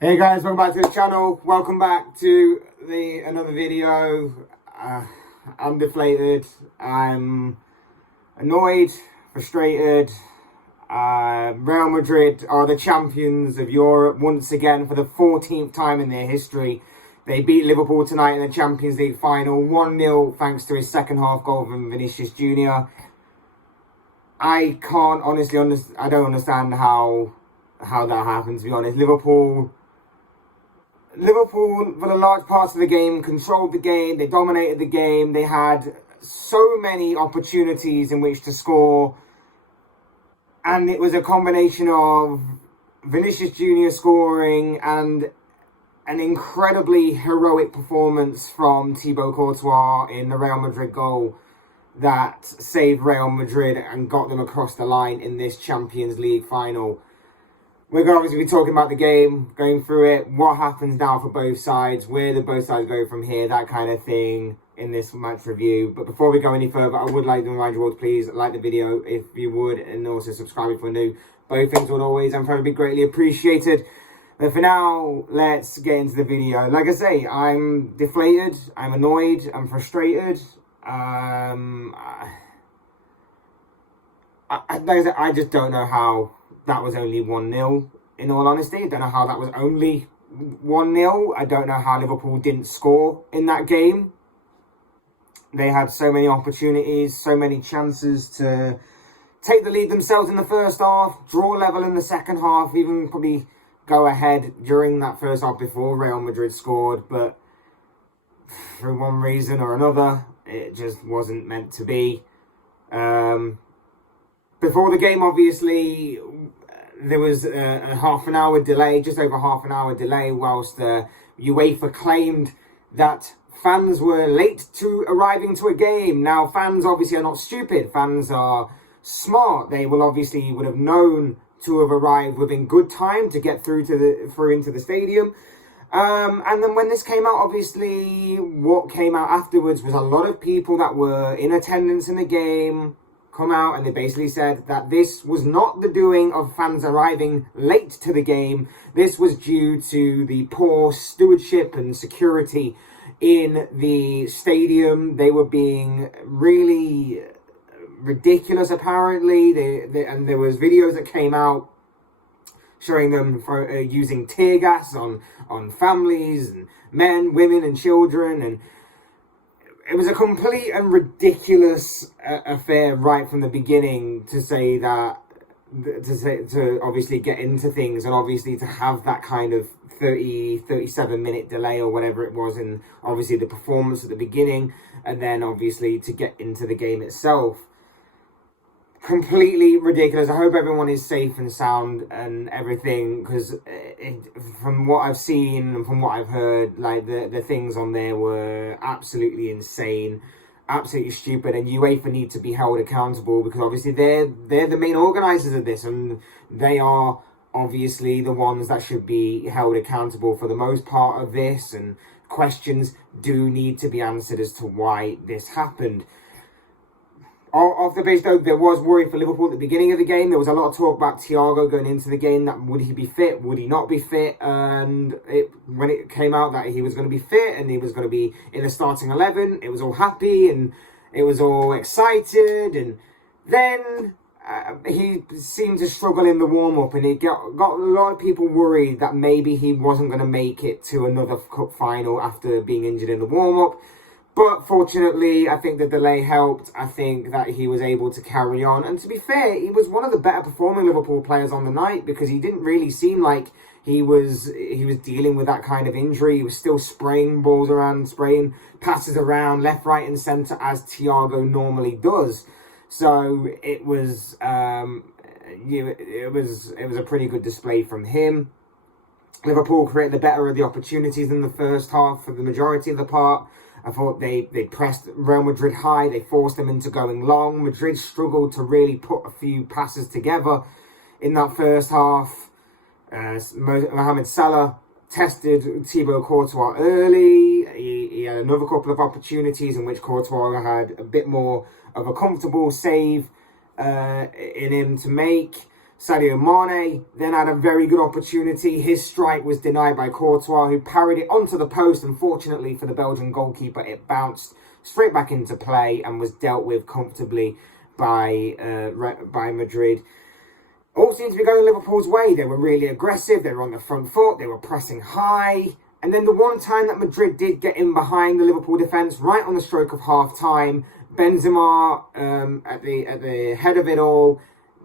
Hey guys, welcome back to the channel. Welcome back to another video. I'm deflated. I'm annoyed, frustrated. Real Madrid are the champions of Europe once again for the 14th time in their history. They beat Liverpool tonight in the Champions League final 1-0 thanks to his second half goal from Vinicius Jr. I can't honestly I don't understand how that happened, to be honest. Liverpool, for the large parts of the game, controlled the game. They dominated the game. They had so many opportunities in which to score. And it was a combination of Vinicius Jr. scoring and an incredibly heroic performance from Thibaut Courtois in the Real Madrid goal that saved Real Madrid and got them across the line in this Champions League final. We're going to obviously be talking about the game, going through it, what happens now for both sides, where do both sides go from here, that kind of thing in this match review. But before we go any further, I would like to remind you all to please like the video if you would, and also subscribe if you're new. Both things would always and probably be greatly appreciated. But for now, let's get into the video. Like I say, I'm deflated, I'm annoyed, I'm frustrated. I just don't know how that was only 1-0, in all honesty. I don't know how that was only 1-0. I don't know how Liverpool didn't score in that game. They had so many opportunities, so many chances to take the lead themselves in the first half, draw level in the second half, even probably go ahead during that first half before Real Madrid scored. But for one reason or another, it just wasn't meant to be. Before the game, obviously, there was a half an hour delay, just over half an hour delay, whilst UEFA claimed that fans were late to arriving to a game. Now, fans obviously are not stupid. Fans are smart. They would have known to have arrived within good time to get through into the stadium. And then when this came out, obviously, what came out afterwards was a lot of people that were in attendance in the game come out, and they basically said that this was not the doing of fans arriving late to the game. This was due to the poor stewardship and security in the stadium. They were being really ridiculous, apparently. And there was videos that came out showing them using tear gas on families and men, women and children, and it was a complete and ridiculous affair right from the beginning to obviously get into things, and obviously to have that kind of 37 minute delay or whatever it was, and obviously the performance at the beginning, and then obviously to get into the game itself. Completely ridiculous. I hope everyone is safe and sound and everything, because from what I've seen and from what I've heard, like the things on there were absolutely insane, absolutely stupid, and UEFA need to be held accountable, because obviously they're the main organisers of this, and they are obviously the ones that should be held accountable for the most part of this, and questions do need to be answered as to why this happened. Off the base, though, there was worry for Liverpool at the beginning of the game. There was a lot of talk about Thiago going into the game, that would he be fit, would he not be fit, and when it came out that he was going to be fit and he was going to be in the starting 11, it was all happy and it was all excited, and then he seemed to struggle in the warm-up, and it got a lot of people worried that maybe he wasn't going to make it to another cup final after being injured in the warm-up. But fortunately, I think the delay helped. I think that he was able to carry on. And to be fair, he was one of the better performing Liverpool players on the night, because he didn't really seem like he was dealing with that kind of injury. He was still spraying balls around, spraying passes around left, right and centre, as Thiago normally does. So it was it was a pretty good display from him. Liverpool created the better of the opportunities in the first half for the majority of the part. I thought they pressed Real Madrid high. They forced them into going long. Madrid struggled to really put a few passes together in that first half. Mohamed Salah tested Thibaut Courtois early. He had another couple of opportunities in which Courtois had a bit more of a comfortable save in him to make. Sadio Mane then had a very good opportunity. His strike was denied by Courtois, who parried it onto the post. Unfortunately for the Belgian goalkeeper, it bounced straight back into play and was dealt with comfortably by Madrid. All seemed to be going Liverpool's way. They were really aggressive. They were on the front foot. They were pressing high. And then the one time that Madrid did get in behind the Liverpool defence, right on the stroke of half-time, Benzema, at the head of it all,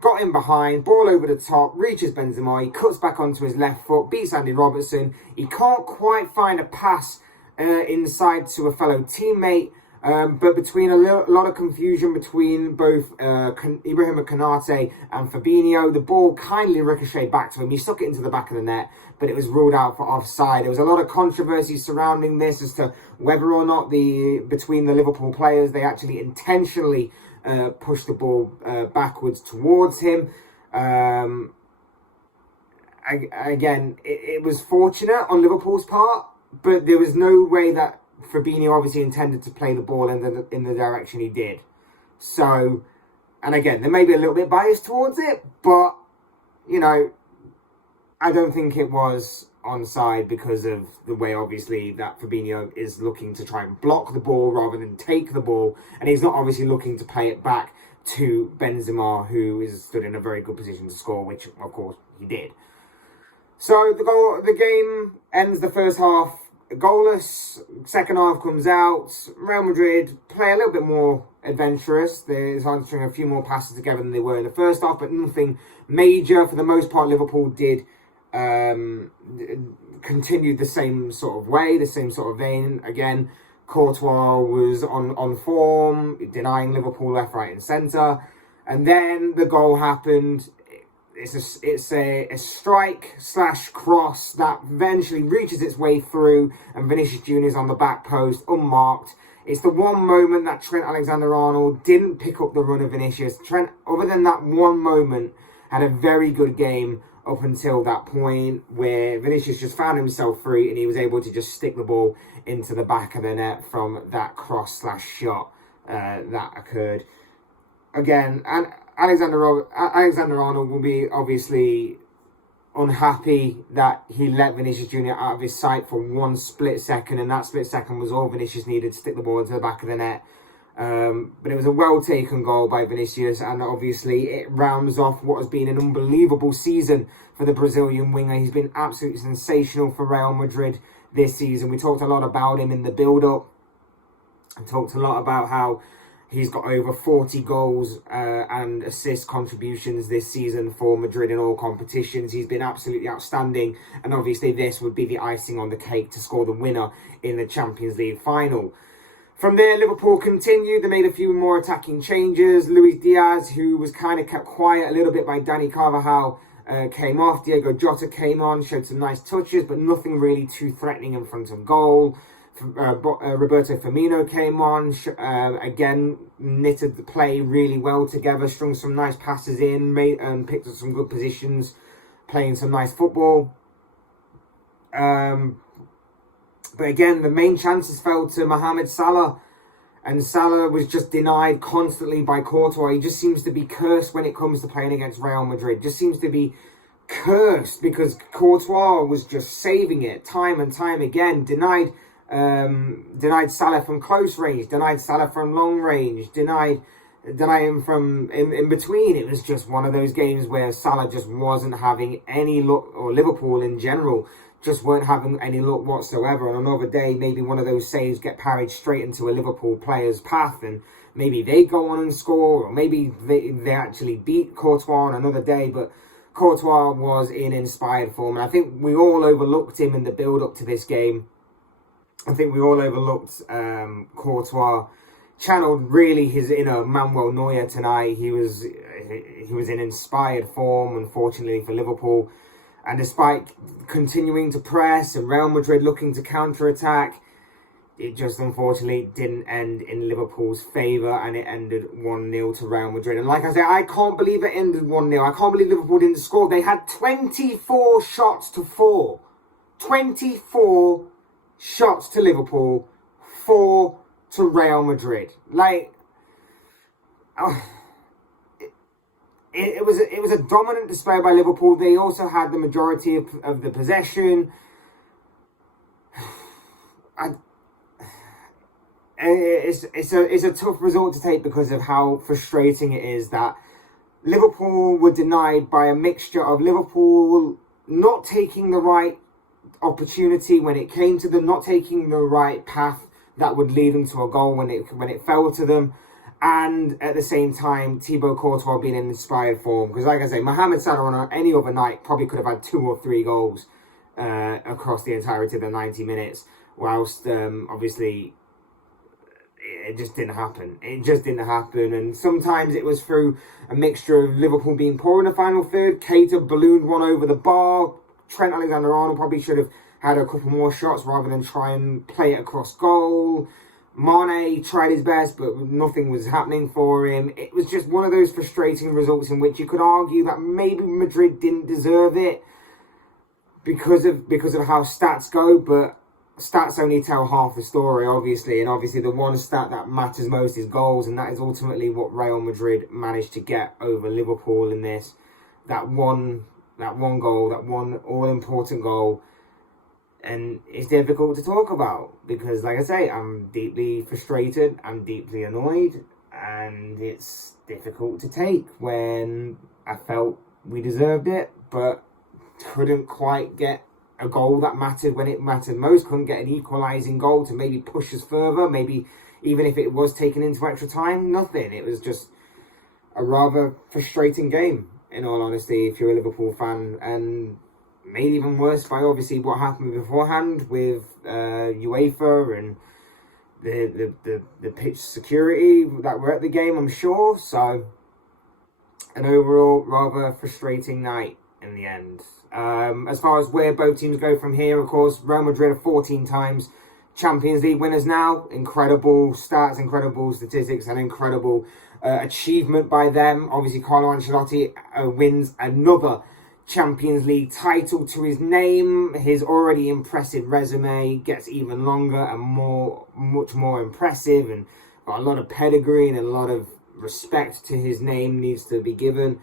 got in behind, ball over the top, reaches Benzema, he cuts back onto his left foot, beats Andy Robertson. He can't quite find a pass inside to a fellow teammate, but between a lot of confusion between both Ibrahima Konate and Fabinho, the ball kindly ricocheted back to him. He stuck it into the back of the net, but it was ruled out for offside. There was a lot of controversy surrounding this as to whether or not between the Liverpool players, they actually intentionally pushed the ball backwards towards him. Again, it was fortunate on Liverpool's part, but there was no way that Fabinho obviously intended to play the ball in the direction he did. So, and again, there may be a little bit biased towards it, but, you know, I don't think it was onside because of the way, obviously, that Fabinho is looking to try and block the ball rather than take the ball. And he's not obviously looking to play it back to Benzema, who is stood in a very good position to score, which, of course, he did. So the game ends the first half goalless. Second half comes out. Real Madrid play a little bit more adventurous. They're string a few more passes together than they were in the first half, but nothing major. For the most part, Liverpool did continued the same sort of way, the same sort of vein. Again, Courtois was on form, denying Liverpool left, right and centre. And then the goal happened. It's a strike / cross that eventually reaches its way through, and Vinicius Jr. is on the back post, unmarked. It's the one moment that Trent Alexander-Arnold didn't pick up the run of Vinicius. Trent, other than that one moment, had a very good game up until that point where Vinicius just found himself free and he was able to just stick the ball into the back of the net from that cross / shot that occurred. Again, and Alexander-Arnold will be obviously unhappy that he let Vinicius Jr. out of his sight for one split second, and that split second was all Vinicius needed to stick the ball into the back of the net. But it was a well-taken goal by Vinicius, and obviously it rounds off what has been an unbelievable season for the Brazilian winger. He's been absolutely sensational for Real Madrid this season. We talked a lot about him in the build-up. I talked a lot about how he's got over 40 goals and assist contributions this season for Madrid in all competitions. He's been absolutely outstanding, and obviously this would be the icing on the cake to score the winner in the Champions League final. From there, Liverpool continued. They made a few more attacking changes. Luis Diaz, who was kind of kept quiet a little bit by Dani Carvajal, came off. Diego Jota came on, showed some nice touches, but nothing really too threatening in front of goal. Roberto Firmino came on, again, knitted the play really well together, strung some nice passes in, picked up some good positions, playing some nice football. But again, the main chances fell to Mohamed Salah, and Salah was just denied constantly by Courtois. He just seems to be cursed when it comes to playing against Real Madrid. Just seems to be cursed because Courtois was just saving it time and time again. Denied Salah from close range, denied Salah from long range, denied him from in between. It was just one of those games where Salah just wasn't having any luck, or Liverpool in general just weren't having any luck whatsoever. On another day, maybe one of those saves get parried straight into a Liverpool player's path, and maybe they go on and score, or maybe they actually beat Courtois on another day. But Courtois was in inspired form, and I think we all overlooked him in the build-up to this game. I think we all overlooked Courtois channeled really his inner Manuel Neuer tonight. He was in inspired form, unfortunately for Liverpool. And despite continuing to press and Real Madrid looking to counter-attack, it just unfortunately didn't end in Liverpool's favour, and it ended 1-0 to Real Madrid. And like I said, I can't believe it ended 1-0. I can't believe Liverpool didn't score. They had 24 shots to 4. 24 shots to Liverpool, 4 to Real Madrid. Like, it was a dominant display by Liverpool. They also had the majority of the possession. It's a tough result to take because of how frustrating it is that Liverpool were denied by a mixture of Liverpool not taking the right opportunity when it came to them, not taking the right path that would lead them to a goal when it fell to them, and at the same time Thibaut Courtois being in inspired form. Because like I say, Mohamed Salah on any other night probably could have had 2 or 3 goals across the entirety of the 90 minutes, whilst obviously it just didn't happen. It just didn't happen. And sometimes it was through a mixture of Liverpool being poor in the final third. Keita ballooned one over the bar. Trent Alexander-Arnold probably should have had a couple more shots rather than try and play it across goal. Mane tried his best, but nothing was happening for him. It was just one of those frustrating results in which you could argue that maybe Madrid didn't deserve it because of how stats go, but stats only tell half the story, obviously, and obviously the one stat that matters most is goals, and that is ultimately what Real Madrid managed to get over Liverpool in this. That one goal, that one all-important goal, and it's difficult to talk about because, like I say, I'm deeply frustrated, I'm deeply annoyed, and it's difficult to take when I felt we deserved it, but couldn't quite get a goal that mattered when it mattered most, couldn't get an equalising goal to maybe push us further, maybe even if it was taken into extra time, nothing. It was just a rather frustrating game, in all honesty, if you're a Liverpool fan, and made even worse by obviously what happened beforehand with UEFA and the pitch security that were at the game, I'm sure. So an overall rather frustrating night in the end. As far as where both teams go from here, of course, Real Madrid are 14 times Champions League winners now. Incredible stats, incredible statistics, and incredible achievement by them. Obviously, Carlo Ancelotti wins another Champions League title to his name. His already impressive resume gets even longer and much more impressive, and got a lot of pedigree and a lot of respect to his name needs to be given.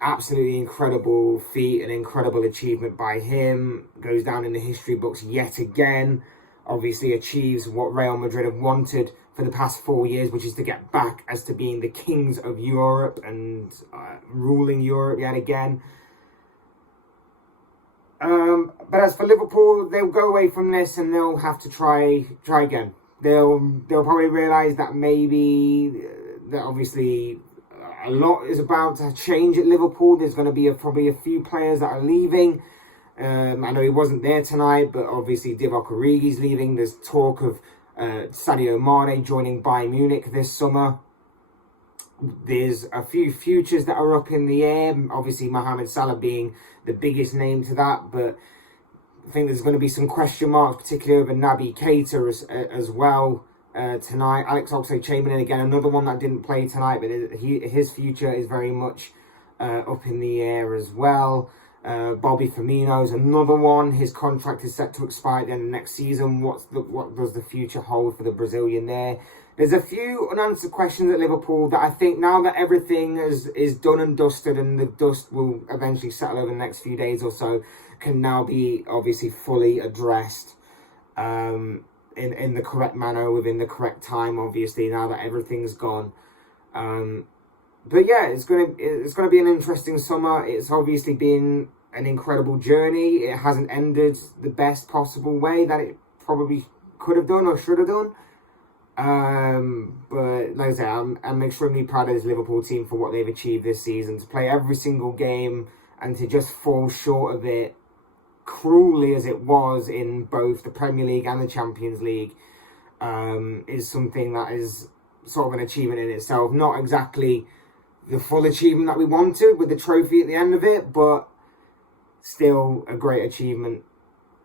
Absolutely incredible feat, an incredible achievement by him. Goes down in the history books yet again. Obviously achieves what Real Madrid have wanted for the past 4 years, which is to get back as to being the kings of Europe and ruling Europe yet again. But as for Liverpool, they'll go away from this and they'll have to try again. They'll probably realise that maybe that obviously a lot is about to change at Liverpool. There's going to be probably a few players that are leaving. I know he wasn't there tonight, but obviously Divock Origi's leaving. There's talk of Sadio Mane joining Bayern Munich this summer. There's a few futures that are up in the air. Obviously Mohamed Salah being the biggest name to that, but I think there's going to be some question marks, particularly over Naby Keita as well. Tonight, Alex Oxlade-Chamberlain, again, another one that didn't play tonight, but his future is very much up in the air as well. Bobby Firmino's another one. His contract is set to expire at the end of next season. What does the future hold for the Brazilian there? There's a few unanswered questions at Liverpool that I think now that everything is done and dusted, and the dust will eventually settle over the next few days or so, can now be obviously fully addressed. In the correct manner, within the correct time, obviously, now that everything's gone. But yeah, it's gonna be an interesting summer. It's obviously been an incredible journey. It hasn't ended the best possible way that it probably could have done or should have done. But like I say, I'm extremely proud of this Liverpool team for what they've achieved this season. To play every single game and to just fall short of it, cruelly as it was in both the Premier League and the Champions League, is something that is sort of an achievement in itself. Not exactly the full achievement that we wanted with the trophy at the end of it, but still a great achievement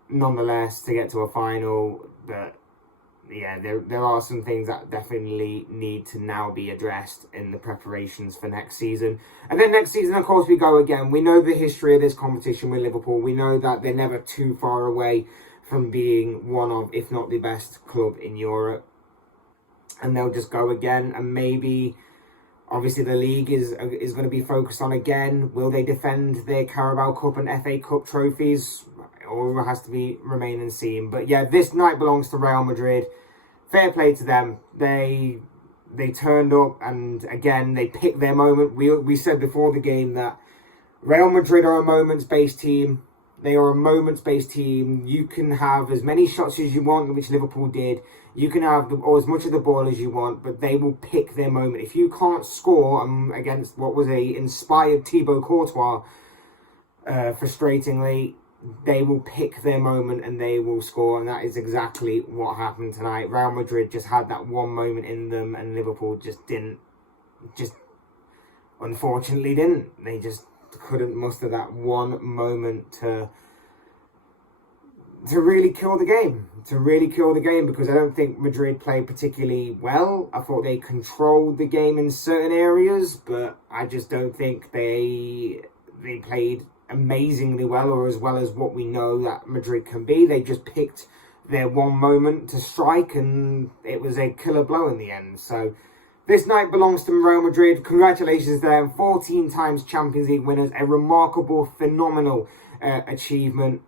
nonetheless to get to a final. But yeah, there are some things that definitely need to now be addressed in the preparations for next season. And then next season, of course, we go again. We know the history of this competition with Liverpool. We know that they're never too far away from being one of, if not the best club in Europe. And they'll just go again. And maybe, Obviously, the league is going to be focused on again. Will they defend their Carabao Cup and FA Cup trophies? Or has to be remain and seen. But yeah, this night belongs to Real Madrid. Fair play to them. They turned up, and again, they picked their moment. We said before the game that Real Madrid are a moments-based team. They are a moments-based team. You can have as many shots as you want, which Liverpool did. You can have or as much of the ball as you want, but they will pick their moment. If you can't score against what was a inspired Thibaut Courtois, frustratingly, they will pick their moment and they will score, and that is exactly what happened tonight. Real Madrid just had that one moment in them, and Liverpool unfortunately didn't. They just couldn't muster that one moment to really kill the game. Because I don't think Madrid played particularly well. I thought they controlled the game in certain areas, but I just don't think they played amazingly well, or as well as what we know that Madrid can be. They just picked their one moment to strike, and it was a killer blow in the end. So this night belongs to Real Madrid. Congratulations to them, 14 times Champions League winners, a remarkable, phenomenal achievement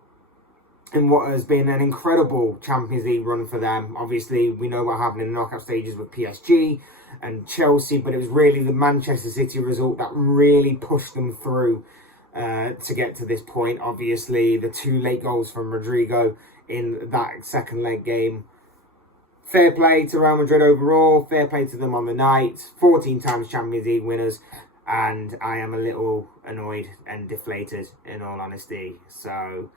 in what has been an incredible Champions League run for them. Obviously, we know what happened in the knockout stages with PSG and Chelsea, but it was really the Manchester City result that really pushed them through to get to this point. Obviously, the 2 late goals from Rodrigo in that second leg game. Fair play to Real Madrid overall. Fair play to them on the night. 14 times Champions League winners. And I am a little annoyed and deflated, in all honesty. So,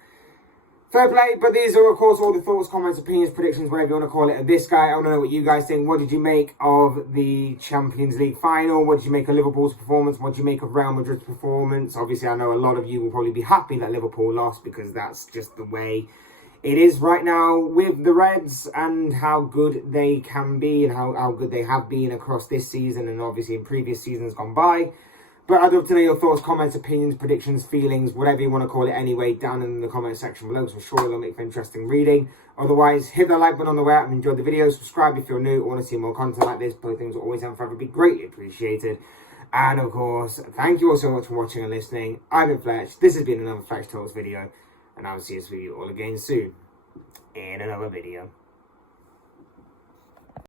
fair play. But these are, of course, all the thoughts, comments, opinions, predictions, whatever you want to call it, of this guy. I want to know what you guys think. What did you make of the Champions League final? What did you make of Liverpool's performance? What did you make of Real Madrid's performance? Obviously, I know a lot of you will probably be happy that Liverpool lost, because that's just the way it is right now with the Reds, and how good they can be, and how good they have been across this season, and obviously in previous seasons gone by. But I'd love to know your thoughts, comments, opinions, predictions, feelings, whatever you want to call it anyway, down in the comment section below, because I'm sure it'll make for interesting reading. Otherwise, hit that like button on the way out and enjoy the video. Subscribe if you're new or want to see more content like this. Both things will always and forever be greatly appreciated. And of course, thank you all so much for watching and listening. I've been Fletch. This has been another Fletch Talks video, and I'll see you all again soon in another video.